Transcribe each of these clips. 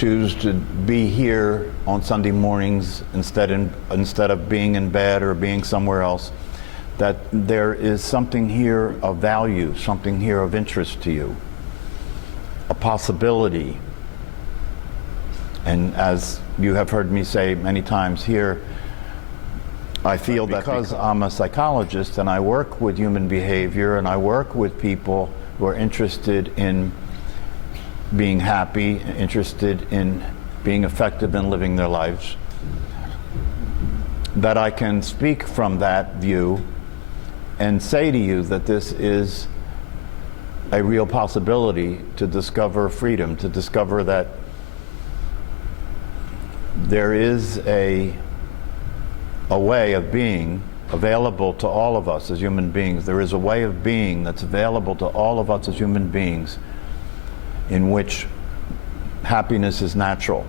choose to be here on Sunday mornings instead of being in bed or being somewhere else, that there is something here of value, something here of interest to you, a possibility. And as you have heard me say many times here, I feel that because I'm a psychologist and I work with human behavior and I work with people who are interested in being happy, interested in being effective in living their lives, that I can speak from that view and say to you that this is a real possibility to discover freedom, to discover that there is a way of being available to all of us as human beings. There is a way of being that's available to all of us as human beings in which happiness is natural,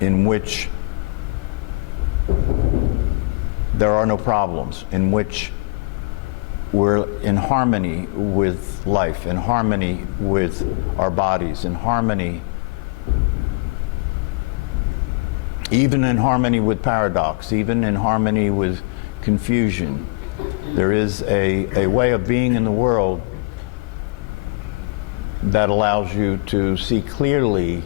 in which there are no problems, in which we're in harmony with life, in harmony with our bodies, in harmony, even in harmony with paradox, even in harmony with confusion. There is a way of being in the world that allows you to see clearly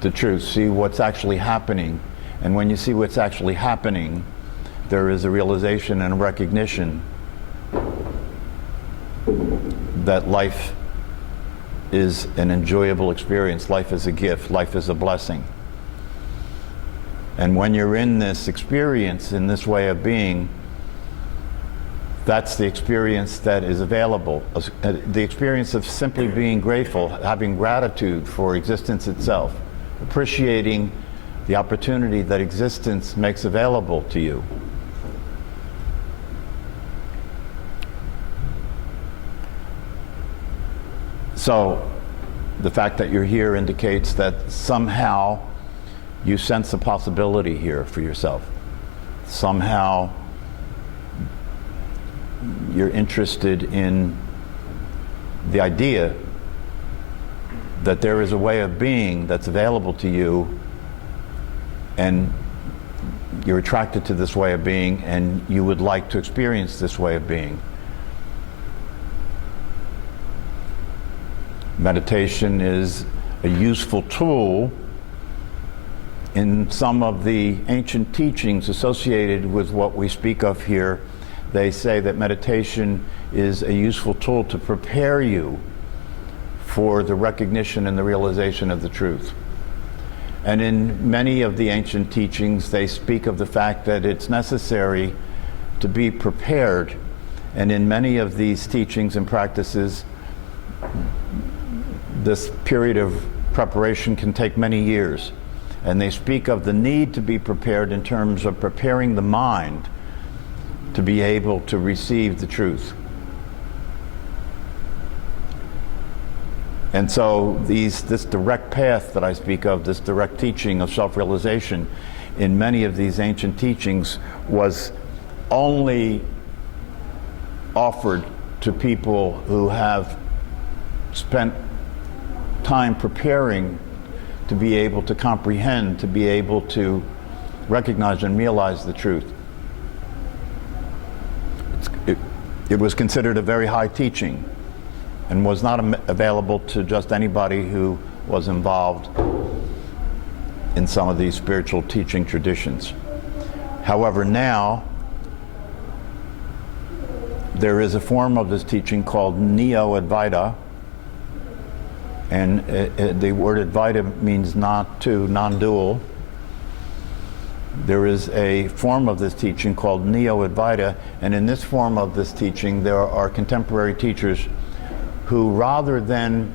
the truth, see what's actually happening. And when you see what's actually happening, there is a realization and a recognition that life is an enjoyable experience. Life is a gift. Life is a blessing. And when you're in this experience, in this way of being, that's the experience that is available. The experience of simply being grateful, having gratitude for existence itself, appreciating the opportunity that existence makes available to you. So the fact that you're here indicates that somehow you sense a possibility here for yourself. Somehow you're interested in the idea that there is a way of being that's available to you, and you're attracted to this way of being, and you would like to experience this way of being. Meditation is a useful tool. In some of the ancient teachings associated with what we speak of here, they say that meditation is a useful tool to prepare you for the recognition and the realization of the truth. And in many of the ancient teachings, they speak of the fact that it's necessary to be prepared. And in many of these teachings and practices, this period of preparation can take many years. And they speak of the need to be prepared in terms of preparing the mind to be able to receive the truth. And so this direct path that I speak of, this direct teaching of self-realization in many of these ancient teachings was only offered to people who have spent time preparing to be able to comprehend, to be able to recognize and realize the truth. It was considered a very high teaching and was not available to just anybody who was involved in some of these spiritual teaching traditions. However, now there is a form of this teaching called Neo-Advaita, and the word Advaita means not to, non-dual. There is a form of this teaching called Neo-Advaita, and in this form of this teaching there are contemporary teachers who, rather than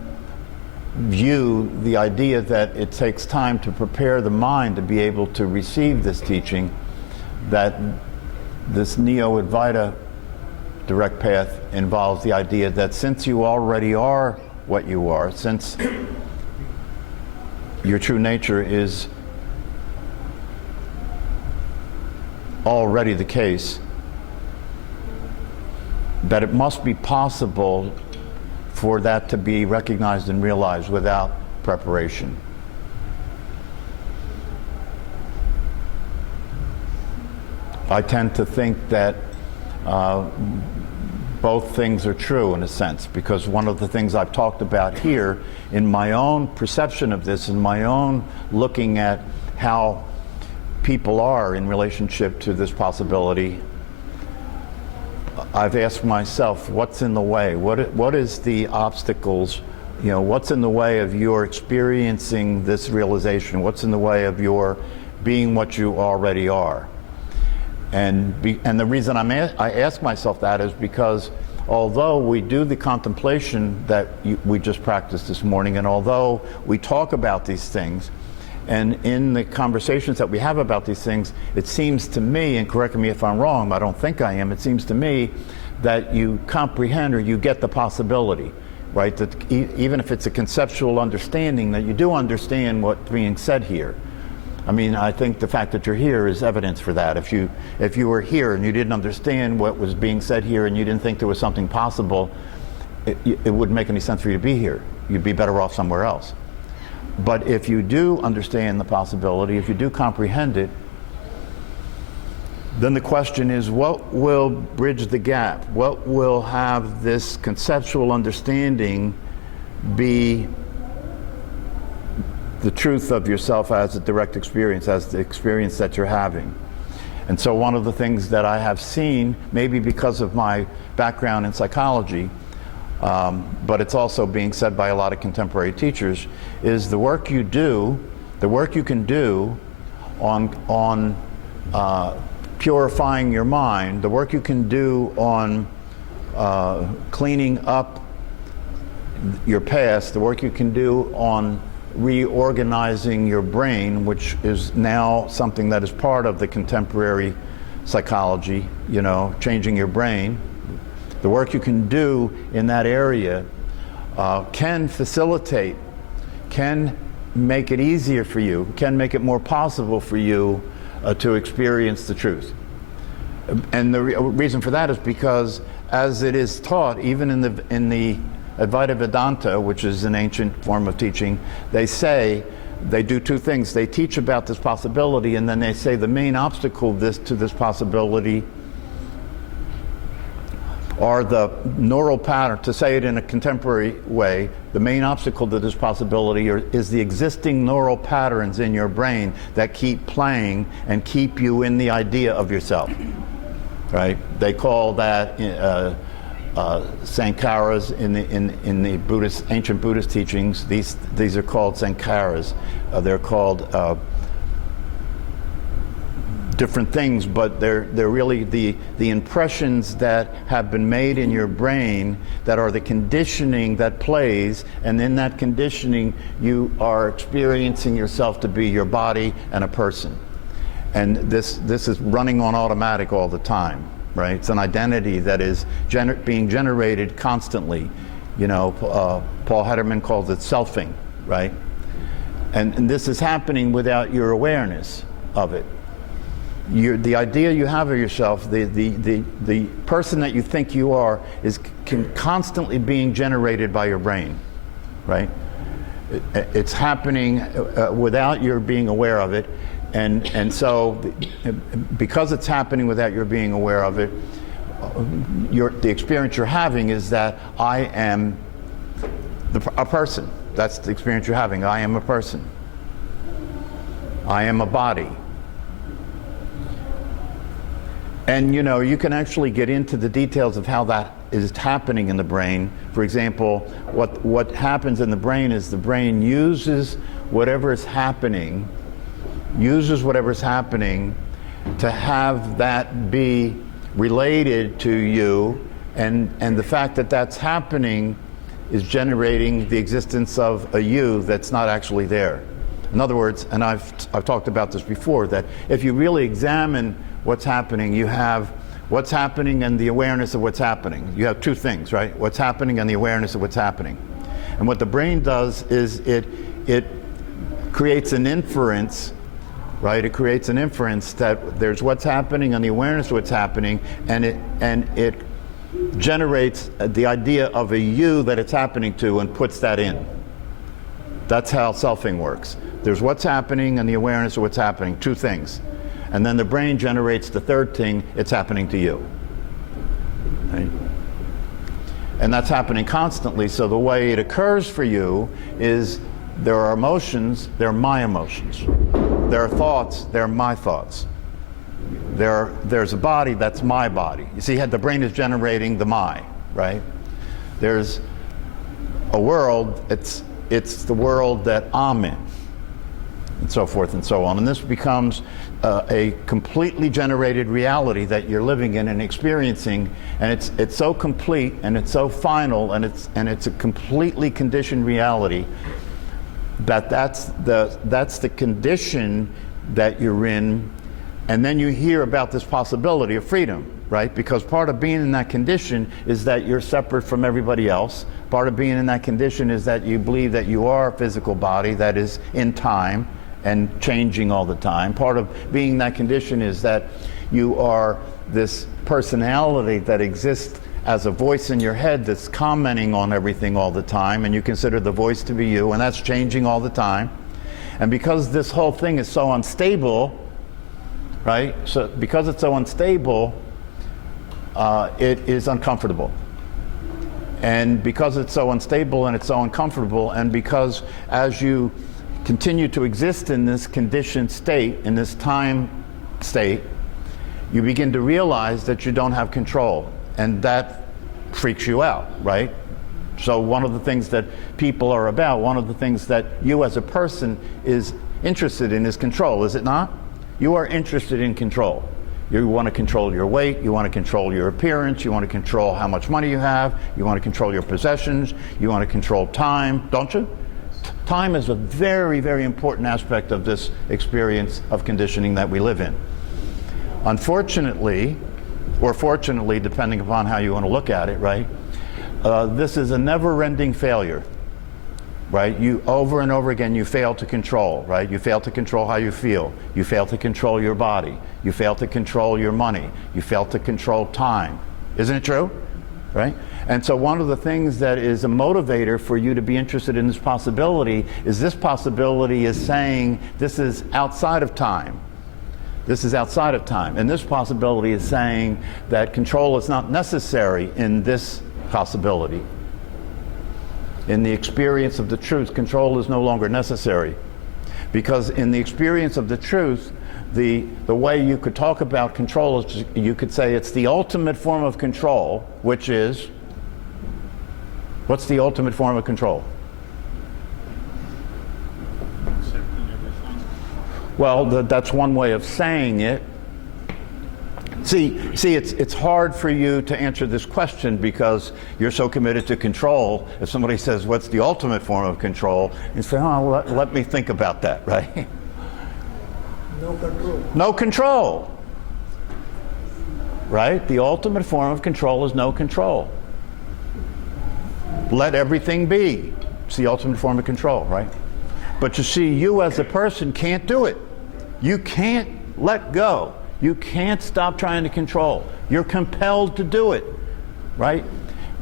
view the idea that it takes time to prepare the mind to be able to receive this teaching, that this Neo-Advaita direct path involves the idea that since you already are what you are, since your true nature is already the case, that it must be possible for that to be recognized and realized without preparation. I tend to think that both things are true in a sense, because one of the things I've talked about here in my own perception of this, in my own looking at how people are in relationship to this possibility, I've asked myself, what's in the way? What is the obstacles? You know, what's in the way of your experiencing this realization? What's in the way of your being what you already are? And the reason I ask myself that is because although we do the contemplation that we just practiced this morning, and although we talk about these things, and in the conversations that we have about these things, it seems to me, and correct me if I'm wrong, I don't think I am, it seems to me that you comprehend or you get the possibility, right? That even if it's a conceptual understanding, that you do understand what's being said here. I mean, I think the fact that you're here is evidence for that. If you were here and you didn't understand what was being said here and you didn't think there was something possible, it wouldn't make any sense for you to be here. You'd be better off somewhere else. But if you do understand the possibility, if you do comprehend it, then the question is, what will bridge the gap? What will have this conceptual understanding be the truth of yourself as a direct experience, as the experience that you're having? And so one of the things that I have seen, maybe because of my background in psychology, but it's also being said by a lot of contemporary teachers, is the work you do, the work you can do on purifying your mind, the work you can do on cleaning up your past, the work you can do on reorganizing your brain, which is now something that is part of the contemporary psychology, you know, changing your brain. The work you can do in that area can facilitate, can make it easier for you, can make it more possible for you to experience the truth. And the reason for that is because, as it is taught, even in the Advaita Vedanta, which is an ancient form of teaching, they do two things. They teach about this possibility, and then they say the main obstacle to this possibility are the neural pattern. To say it in a contemporary way, the main obstacle to this possibility is the existing neural patterns in your brain that keep playing and keep you in the idea of yourself, right? They call that sankharas in the Buddhist, ancient Buddhist teachings. These are called sankharas. They're called different things, but they're really the impressions that have been made in your brain that are the conditioning that plays, and in that conditioning you are experiencing yourself to be your body and a person. And this is running on automatic all the time, right? It's an identity that is being generated constantly. You know, Paul Hederman calls it selfing, right? And this is happening without your awareness of it. The idea you have of yourself, the person that you think you are, is constantly being generated by your brain, right? It's happening without your being aware of it, and so because it's happening without your being aware of it, the experience you're having is that I am a person. That's the experience you're having. I am a person. I am a body. And you know, you can actually get into the details of how that is happening in the brain. For example, what happens in the brain is the brain uses whatever is happening to have that be related to you, and the fact that that's happening is generating the existence of a you that's not actually there. In other words, and I've talked about this before, that if you really examine what's happening, you have what's happening and the awareness of what's happening. You have two things, right? What's happening and the awareness of what's happening. And what the brain does is it creates an inference, right? It creates an inference that there's what's happening and the awareness of what's happening, and it generates the idea of a you that it's happening to and puts that in. That's how selfing works. There's what's happening and the awareness of what's happening, two things. And then the brain generates the third thing, it's happening to you. Right? And that's happening constantly, so the way it occurs for you is there are emotions, they're my emotions. There are thoughts, they're my thoughts. There's a body, that's my body. You see, the brain is generating the my, right? There's a world, it's the world that I'm in, and so forth and so on. And this becomes a completely generated reality that you're living in and experiencing, and it's so complete and it's so final and it's a completely conditioned reality that's the condition that you're in. And then you hear about this possibility of freedom, right? Because part of being in that condition is that you're separate from everybody else. Part of being in that condition is that you believe that you are a physical body that is in time and changing all the time. Part of being in that condition is that you are this personality that exists as a voice in your head that's commenting on everything all the time, and you consider the voice to be you, and that's changing all the time. And because this whole thing is so unstable, right? So because it's so unstable, it is uncomfortable. And because it's so unstable and it's so uncomfortable, and because as you continue to exist in this conditioned state, in this time state, you begin to realize that you don't have control, and that freaks you out, right? So one of the things that people are about, one of the things that you as a person is interested in is control, is it not? You are interested in control. You want to control your weight, you want to control your appearance, you want to control how much money you have, you want to control your possessions, you want to control time, don't you? Time is a very, very important aspect of this experience of conditioning that we live in. Unfortunately, or fortunately, depending upon how you want to look at it, right? This is a never-ending failure. Right? You over and over again, you fail to control, right? You fail to control how you feel. You fail to control your body. You fail to control your money. You fail to control time. Isn't it true? Right? And so one of the things that is a motivator for you to be interested in this possibility is this possibility is saying this is outside of time. This is outside of time. And this possibility is saying that control is not necessary in this possibility. In the experience of the truth, control is no longer necessary. Because in the experience of the truth, the way you could talk about control is you could say it's the ultimate form of control, which is, what's the ultimate form of control? Accepting everything. Well, that's one way of saying it. See, it's hard for you to answer this question because you're so committed to control. If somebody says, what's the ultimate form of control? You say, oh, let me think about that, right? No control. No control. Right? The ultimate form of control is no control. Let everything be. It's the ultimate form of control, right? But you see, you as a person can't do it. You can't let go. You can't stop trying to control. You're compelled to do it, right?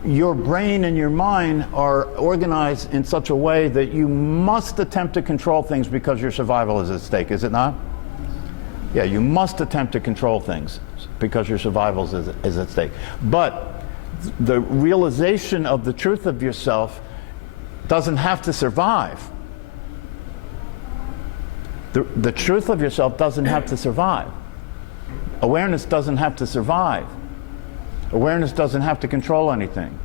Your brain and your mind are organized in such a way that you must attempt to control things because your survival is at stake, is it not? Yeah, you must attempt to control things because your survival is at stake. But the realization of the truth of yourself doesn't have to survive. The truth of yourself doesn't have to survive. Awareness doesn't have to survive. Awareness doesn't have to control anything.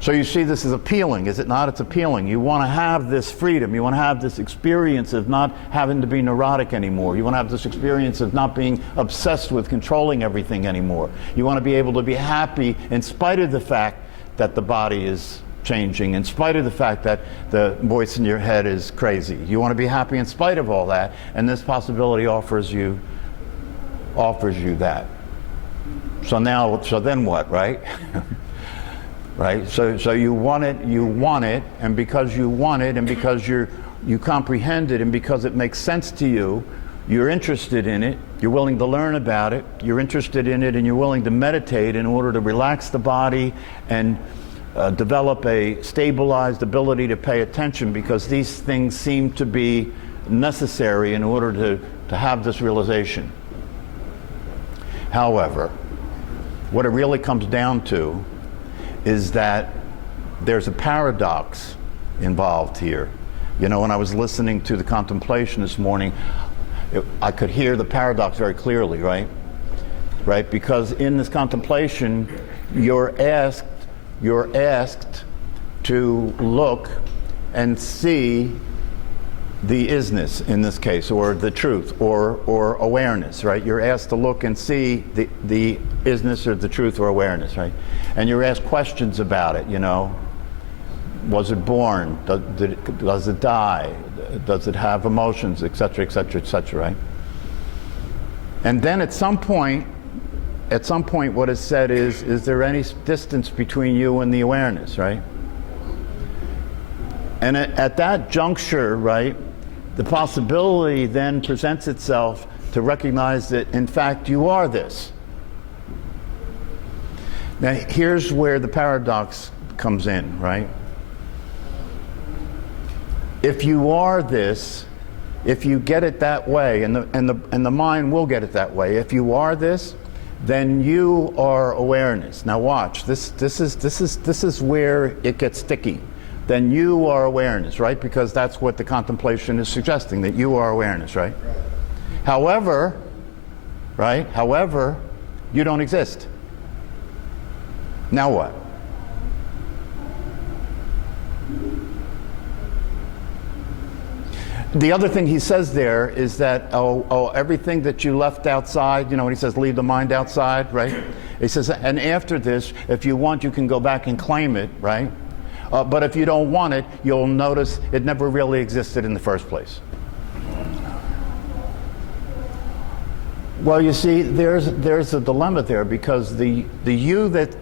So you see, this is appealing, is it not? It's appealing. You want to have this freedom. You want to have this experience of not having to be neurotic anymore. You want to have this experience of not being obsessed with controlling everything anymore. You want to be able to be happy in spite of the fact that the body is changing, in spite of the fact that the voice in your head is crazy. You want to be happy in spite of all that, and this possibility offers you that. So then what, right? Right? So you want it, and because you want it, and because you comprehend it, and because it makes sense to you, you're interested in it, you're willing to learn about it, you're interested in it, and you're willing to meditate in order to relax the body and develop a stabilized ability to pay attention, because these things seem to be necessary in order to have this realization. However, what it really comes down to is that there's a paradox involved here. You know, when I was listening to the contemplation this morning, I could hear the paradox very clearly, right? Right? Because in this contemplation, you're asked to look and see the isness in this case, or the truth, or awareness, right? You're asked to look and see the isness or the truth or awareness, right? And you're asked questions about it, you know. Was it born? Does it die? Does it have emotions, etc., etc., etc., right? And then at some point what is said is there any distance between you and the awareness, right? And at that juncture, right, the possibility then presents itself to recognize that, in fact, you are this. Now, here's where the paradox comes in, right? If you are this, if you get it that way, and the mind will get it that way, if you are this, then you are awareness. Now watch, this is where it gets sticky. Then you are awareness, right? Because that's what the contemplation is suggesting, that you are awareness, right? However, right? However, you don't exist. Now what? The other thing he says there is that, everything that you left outside, you know, when he says leave the mind outside, right? He says, and after this, if you want, you can go back and claim it, right? But if you don't want it, you'll notice it never really existed in the first place. Well, you see, there's a dilemma there, because the you that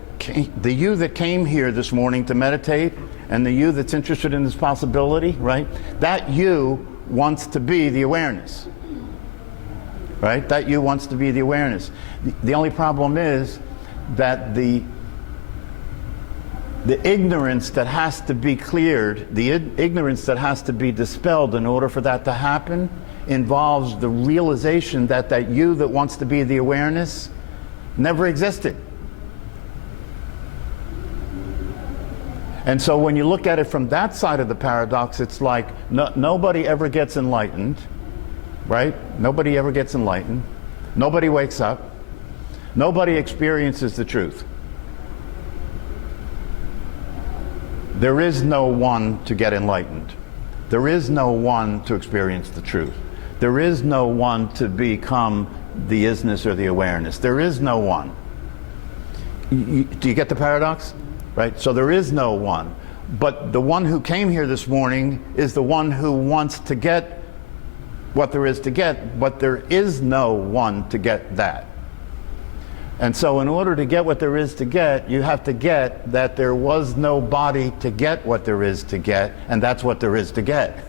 came here this morning to meditate, and the you that's interested in this possibility, right? That you wants to be the awareness, right? That you wants to be the awareness. The only problem is that the ignorance that has to be cleared, the ignorance that has to be dispelled in order for that to happen, involves the realization that that you that wants to be the awareness never existed. And so when you look at it from that side of the paradox, it's like nobody ever gets enlightened, right? Nobody ever gets enlightened. Nobody wakes up. Nobody experiences the truth. There is no one to get enlightened. There is no one to experience the truth. There is no one to become the isness or the awareness. There is no one. Do you get the paradox? Right? So there is no one. But the one who came here this morning is the one who wants to get what there is to get, but there is no one to get that. And so in order to get what there is to get, you have to get that there was no body to get what there is to get, and that's what there is to get.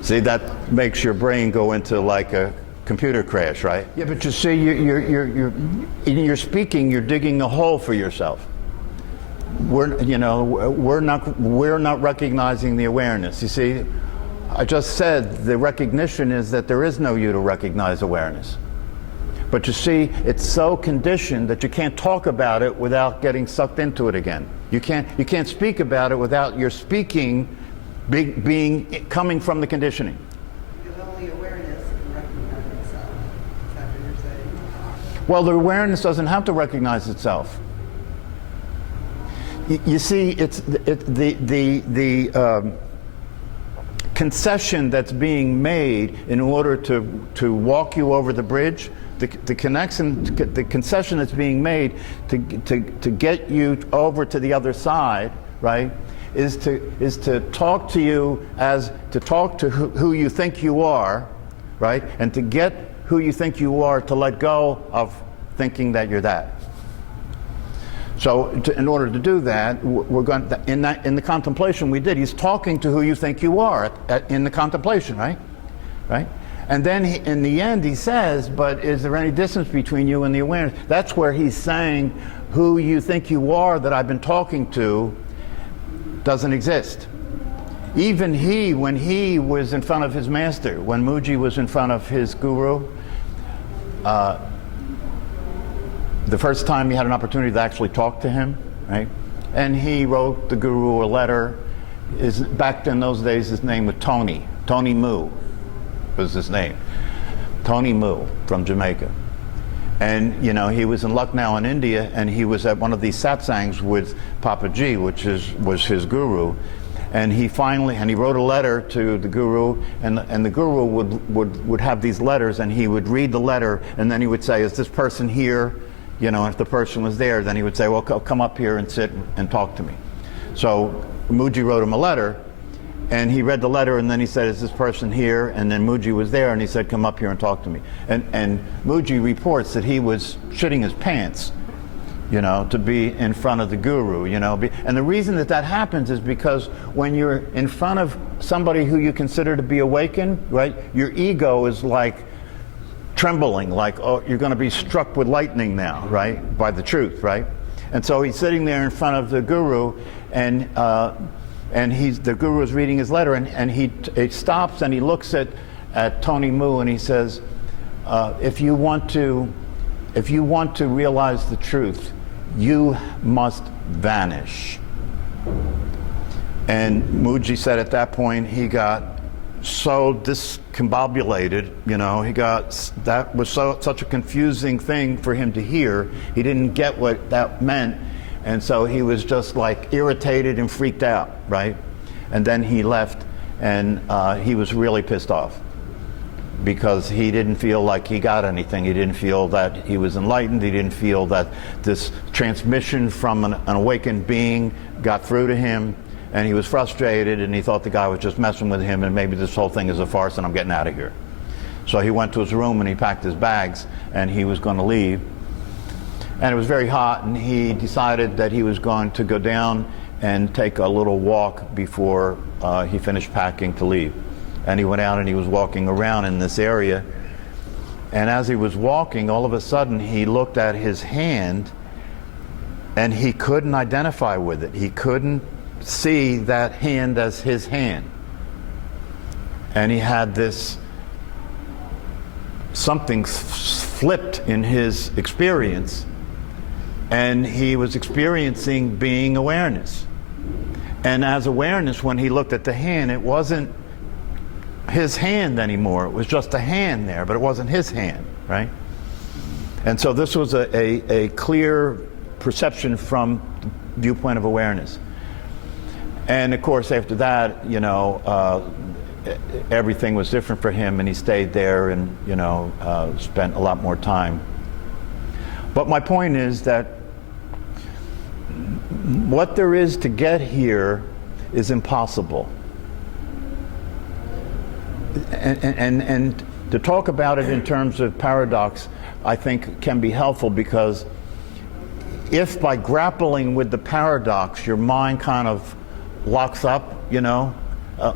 See, that makes your brain go into like a computer crash, right? Yeah, but you see, in your speaking, you're digging a hole for yourself. We're not recognizing the awareness. You see, I just said the recognition is that there is no you to recognize awareness. But you see, it's so conditioned that you can't talk about it without getting sucked into it again. You can't speak about it without your speaking coming from the conditioning. Because only awareness can recognize itself. Is that what you're saying? Well, the awareness doesn't have to recognize itself. You see, it's the concession that's being made in order to walk you over the bridge. The concession that's being made to get you over to the other side, right, is to talk to you who you think you are, right, and to get who you think you are to let go of thinking that you're that. So in order to do that, we're going to, in the contemplation we did, he's talking to who you think you are in the contemplation, right? Right? And then in the end he says, but is there any distance between you and the awareness? That's where he's saying who you think you are that I've been talking to doesn't exist. Even he, when he was in front of his master, when Mooji was in front of his guru, the first time he had an opportunity to actually talk to him, right? And he wrote the guru a letter. Back in those days, his name was Tony. Tony Moo was his name. Tony Moo from Jamaica. And, you know, he was in Lucknow in India, and he was at one of these satsangs with Papaji, which was his guru. And he wrote a letter to the guru, and the guru would have these letters, and he would read the letter, and then he would say, is this person here? You know, if the person was there, then he would say, well, come up here and sit and talk to me. So Mooji wrote him a letter, and he read the letter, and then he said, is this person here? And then Mooji was there, and he said, come up here and talk to me. And Mooji reports that he was shitting his pants, you know, to be in front of the guru, you know. And the reason that happens is because when you're in front of somebody who you consider to be awakened, right, your ego is like trembling, like, oh, you're going to be struck with lightning now, right, by the truth, right? And so he's sitting there in front of the guru, and the guru is reading his letter, and he stops and he looks at Tony Moo, and he says, if you want to realize the truth, you must vanish. And Mooji said at that point he got so discombobulated, you know, that was such a confusing thing for him to hear. He didn't get what that meant, and so he was just like irritated and freaked out, right? And then he left, and he was really pissed off because he didn't feel like he got anything. He didn't feel that he was enlightened. He didn't feel that this transmission from an awakened being got through to him. And he was frustrated, and he thought the guy was just messing with him, and maybe this whole thing is a farce and I'm getting out of here. So he went to his room and he packed his bags, and he was going to leave. And it was very hot, and he decided that he was going to go down and take a little walk before he finished packing to leave. And he went out and he was walking around in this area. And as he was walking, all of a sudden he looked at his hand, and he couldn't identify with it. He couldn't see that hand as his hand. And he had this, something flipped in his experience, and he was experiencing being awareness. And as awareness, when he looked at the hand, it wasn't his hand anymore. It was just a hand there, but it wasn't his hand, right? And so this was a clear perception from the viewpoint of awareness. And of course, after that, you know, everything was different for him, and he stayed there and, you know, spent a lot more time. But my point is that what there is to get here is impossible. And to talk about it in terms of paradox, I think can be helpful, because if by grappling with the paradox your mind kind of locks up, you know,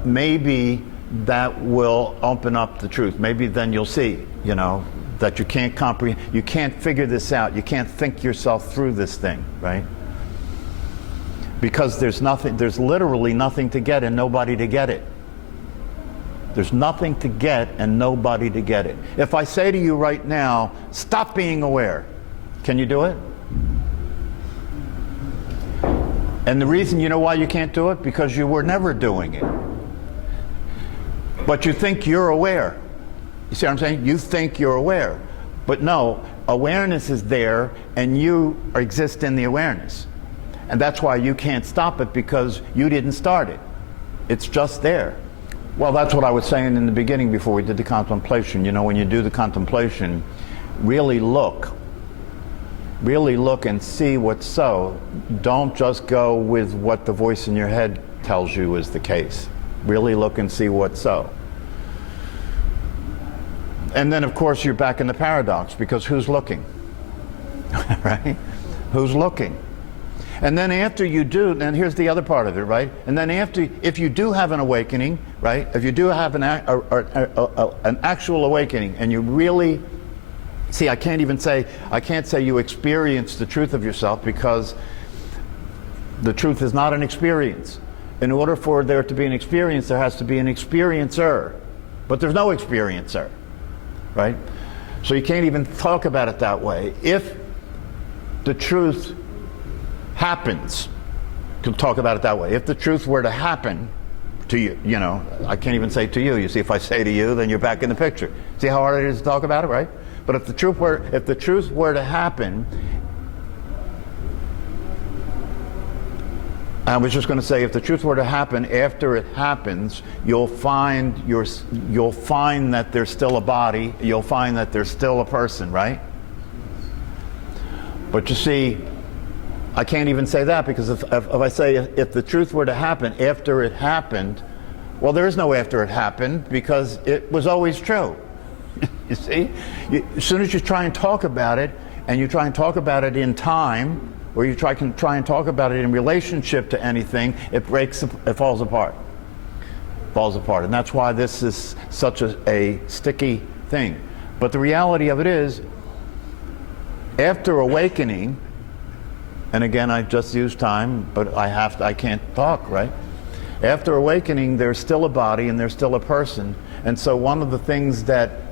maybe that will open up the truth.Maybe then you'll see, you know, that you can't comprehend, you can't figure this out, you can't think yourself through this thing, right? Because there's literally nothing to get and nobody to get it. There's nothing to get and nobody to get it. If I say to you right now, stop being aware, can you do it? And the reason, you know why you can't do it? Because you were never doing it. But you think you're aware. You see what I'm saying? You think you're aware. But no, awareness is there, and you exist in the awareness. And that's why you can't stop it, because you didn't start it. It's just there. Well, that's what I was saying in the beginning before we did the contemplation. You know, when you do the contemplation, really look and see what's so. Don't just go with what the voice in your head tells you is the case. Really look and see what's so. And then, of course, you're back in the paradox, because who's looking? Right? Who's looking? And then after you do, and here's the other part of it, right? And then after, if you do have an awakening, right? If you do have an actual awakening, and you really, see, I can't say you experience the truth of yourself, because the truth is not an experience. In order for there to be an experience, there has to be an experiencer. But there's no experiencer, right? So you can't even talk about it that way. If the truth happens, to talk about it that way. If the truth were to happen to you, you know, I can't even say to you. You see, if I say to you, then you're back in the picture. See how hard it is to talk about it, right? But if the truth were to happen, I was just going to say, if the truth were to happen, after it happens, you'll find that there's still a body. You'll find that there's still a person, right? But you see, I can't even say that, because if I say if the truth were to happen after it happened, well, there is no after it happened, because it was always true. You see? As soon as you try and talk about it, and you try and talk about it in time, or you try and talk about it in relationship to anything, it falls apart. Falls apart. And that's why this is such a sticky thing. But the reality of it is, after awakening, and again, I just used time, but I can't talk, right? After awakening, there's still a body and there's still a person. And so one of the things that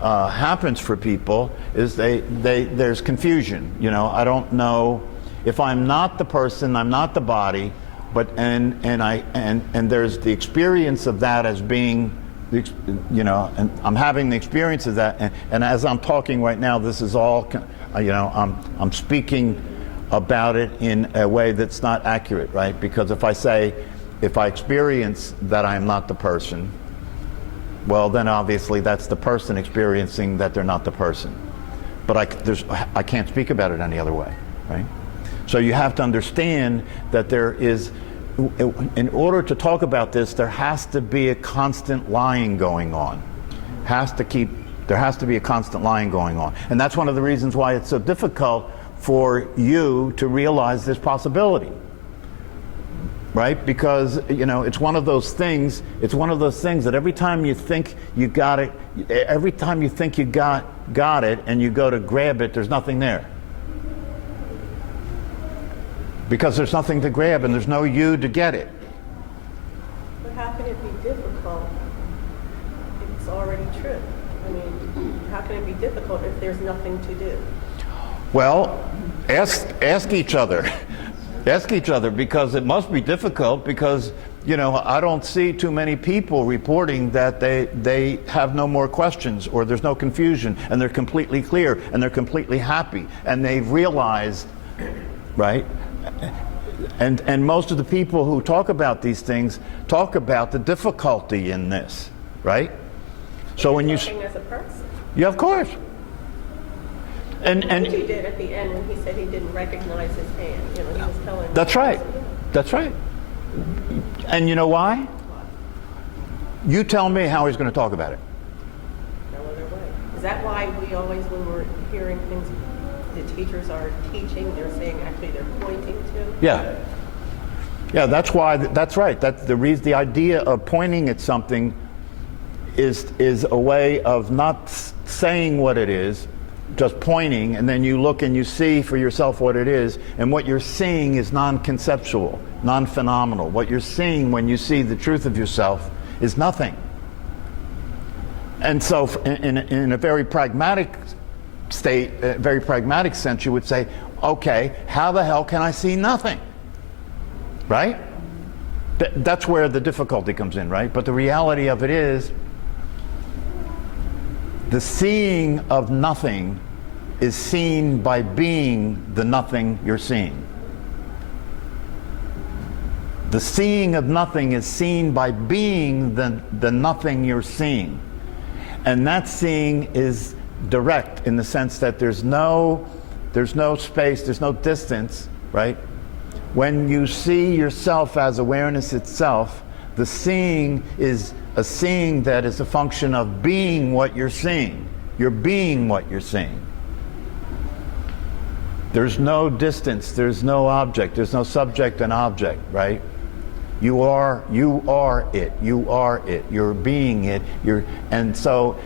happens for people is there's confusion. You know, I don't know if I'm not the person, I'm not the body, but and there's the experience of that as being, you know, and I'm having the experience of that, and as I'm talking right now, this is all, you know, I'm speaking about it in a way that's not accurate, right? Because if I experience that I'm not the person, well, then obviously that's the person experiencing that they're not the person. But I can't speak about it any other way, right? So you have to understand that there is, in order to talk about this, there has to be a constant lying going on. There has to be a constant lying going on. And that's one of the reasons why it's so difficult for you to realize this possibility. Right? Because, you know, it's one of those things that every time you think you got it, every time you think you got it and you go to grab it, there's nothing there. Because there's nothing to grab and there's no you to get it. But how can it be difficult if it's already true? I mean, how can it be difficult if there's nothing to do? Well, ask each other. Ask each other, because it must be difficult, because, you know, I don't see too many people reporting that they have no more questions, or there's no confusion, and they're completely clear, and they're completely happy, and they've realized, right? And most of the people who talk about these things talk about the difficulty in this, right? So when you talking as a person. Yeah, of course. And he did at the end when he said he didn't recognize his hand. You know, he was telling. That's right. That's right. And you know why? You tell me how he's going to talk about it. No other way. Is that why we always, when we're hearing things, the teachers are teaching, they're saying actually they're pointing to? Yeah. Yeah, that's why. That's right. That's the idea of pointing at something is a way of not saying what it is, just pointing, and then you look and you see for yourself what it is, and what you're seeing is non-conceptual, non-phenomenal. What you're seeing when you see the truth of yourself is nothing. And so in a very pragmatic state, a very pragmatic sense, you would say, okay, how the hell can I see nothing? Right? That's where the difficulty comes in, right? But the reality of it is, the seeing of nothing is seen by being the nothing you're seeing. The seeing of nothing is seen by being the nothing you're seeing. And that seeing is direct in the sense that there's no space, there's no distance, right? When you see yourself as awareness itself, the seeing is a seeing that is a function of being what you're seeing. You're being what you're seeing. There's no distance, there's no object, there's no subject and object, right? You are it, you're being it, and so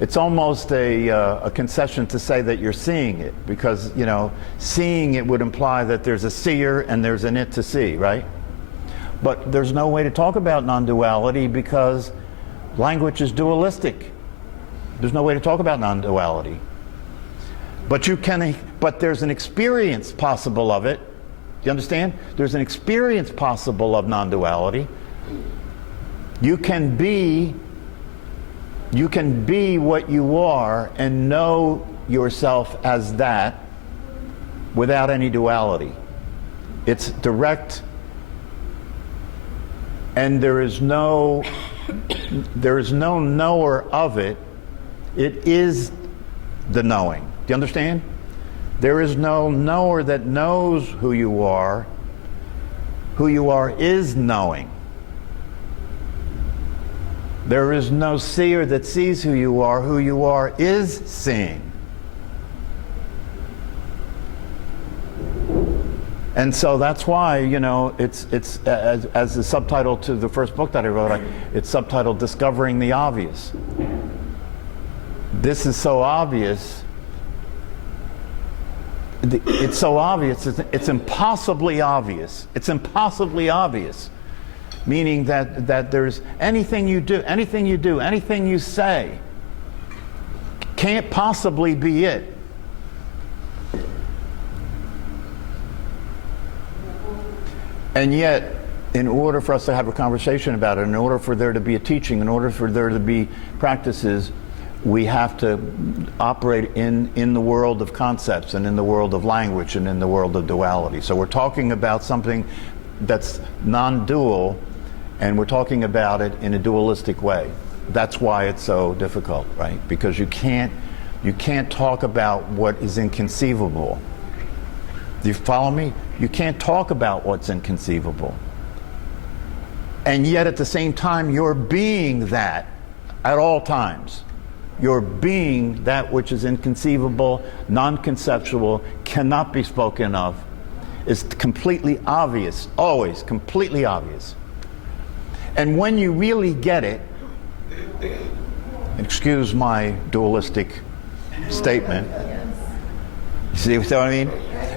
it's almost a concession to say that you're seeing it, because, you know, seeing it would imply that there's a seer and there's an it to see, right? But there's no way to talk about non-duality because language is dualistic. There's no way to talk about non-duality. But there's an experience possible of it. Do you understand? There's an experience possible of non-duality. You can be what you are and know yourself as that without any duality. It's direct, and there is no knower of it. It is the knowing. Do you understand? There is no knower that knows who you are. Who you are is knowing. There is no seer that sees who you are. Who you are is seeing. And so that's why, you know, it's as the subtitle to the first book that I wrote, it's subtitled Discovering the Obvious. This is so obvious. It's so obvious, it's impossibly obvious. It's impossibly obvious. Meaning that there's anything you do, anything you say, can't possibly be it. And yet, in order for us to have a conversation about it, in order for there to be a teaching, in order for there to be practices, we have to operate in the world of concepts and in the world of language and in the world of duality. So we're talking about something that's non-dual, and we're talking about it in a dualistic way. That's why it's so difficult, right? Because you can't talk about what is inconceivable. Do you follow me? You can't talk about what's inconceivable. And yet at the same time, you're being that at all times. You're being that which is inconceivable, non-conceptual, cannot be spoken of, is completely obvious, always completely obvious. And when you really get it, excuse my dualistic statement, you see what I mean?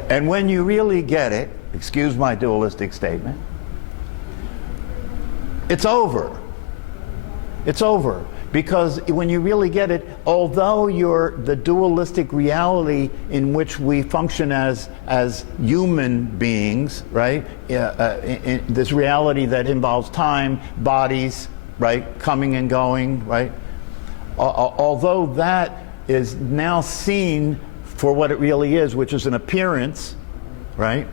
And when you really get it, excuse my dualistic statement, it's over. It's over. Because when you really get it, although the dualistic reality in which we function as human beings, right? In this reality that involves time, bodies, right? Coming and going, right? Although that is now seen for what it really is, which is an appearance, right?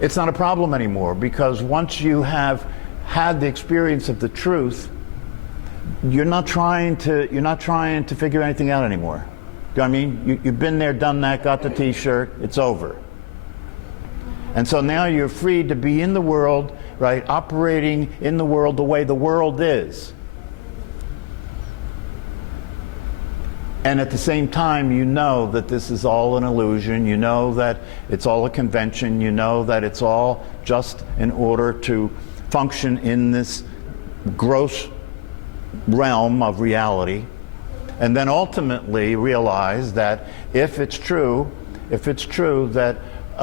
It's not a problem anymore, because once you have had the experience of the truth, you're not trying to figure anything out anymore. Do you know what I mean? You've been there, done that, got the t-shirt, it's over. And so now you're free to be in the world, right? Operating in the world the way the world is. And at the same time, you know that this is all an illusion. You know that it's all a convention. You know that it's all just in order to function in this gross realm of reality. And then ultimately realize that if it's true that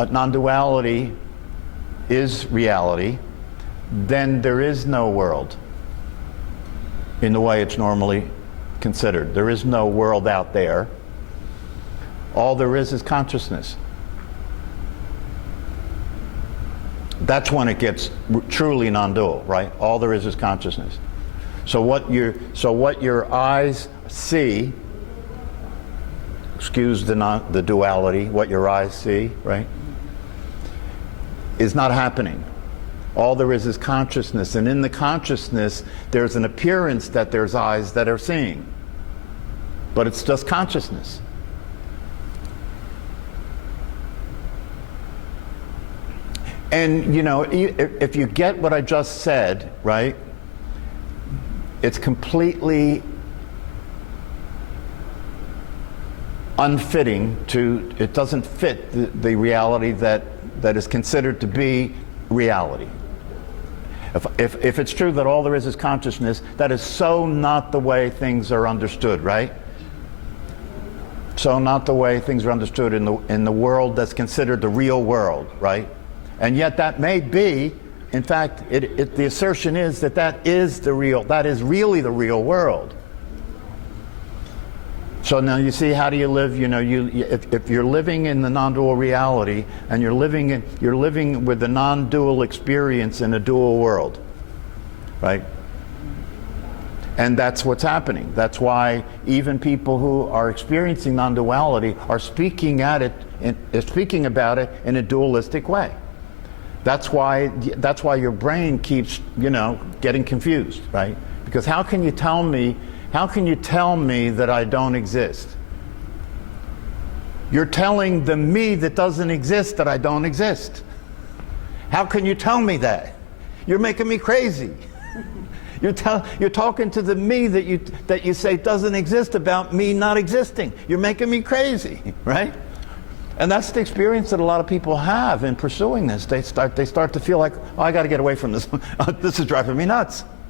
non-duality is reality, then there is no world in the way it's normally considered. There is no world out there. All there is consciousness. That's when it gets truly non-dual, right? All there is consciousness. So what your eyes see, excuse the duality, what your eyes see, right, is not happening. All there is consciousness, and in the consciousness there's an appearance that there's eyes that are seeing, but it's just consciousness. And you know, if you get what I just said, right, it's completely unfitting to, it doesn't fit the reality that is considered to be reality. If it's true that all there is consciousness, that is so not the way things are understood, right? So not the way things are understood in the world that's considered the real world, right? And yet that may be, in fact, the assertion is that is really the real world. So now you see, how do you live? You know, if you're living in the non-dual reality and you're living with the non-dual experience in a dual world, right? And that's what's happening. That's why even people who are experiencing non-duality are speaking about it in a dualistic way. That's why your brain keeps, getting confused, right? Because how can you tell me that I don't exist? You're telling the me that doesn't exist that I don't exist. How can you tell me that? You're making me crazy. You're talking to the me that you say doesn't exist about me not existing. You're making me crazy, right? And that's the experience that a lot of people have in pursuing this. They start to feel like, oh, I got to get away from this. This is driving me nuts.